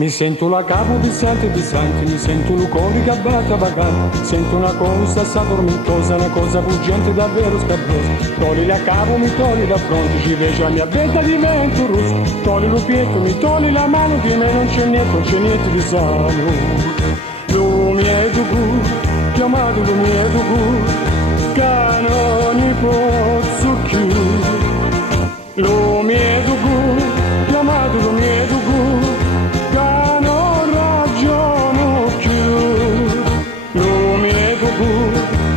Mi sento la capo pesante, mi sento un cuore che batte vagante, sento una cosa sta tormentosa, una cosa fuggente davvero scabrosa. Togli la capo, mi togli la fronte, ci vedi la mia bella divento rossa. Togli lo pietto, mi togli la mano, di me non c'è niente di sano. Lo mio cuore, chiamato lo mio cuore, che non ne posso più. Lo mio cuore, chiamato lo mio cuore,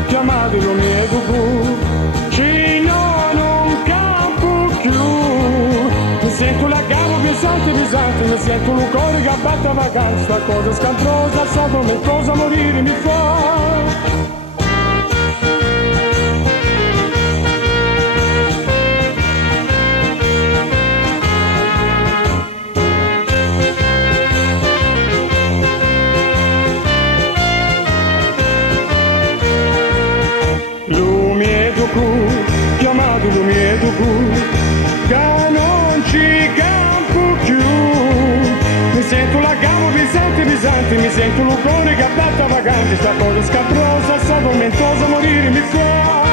chiamate lo mio cuore, Cino non campo più. Mi sento la gamba pesante, mi sento un cuore che batte a vacanza, sta cosa scandalosa, so come cosa morire mi fa. Chiamato lo mio cuore, che non ci campo più. Mi sento la gamba pesante, mi sento un cuore che batte a vacanza, sta cosa scabrosa, sta tormentosa, morire mi fa.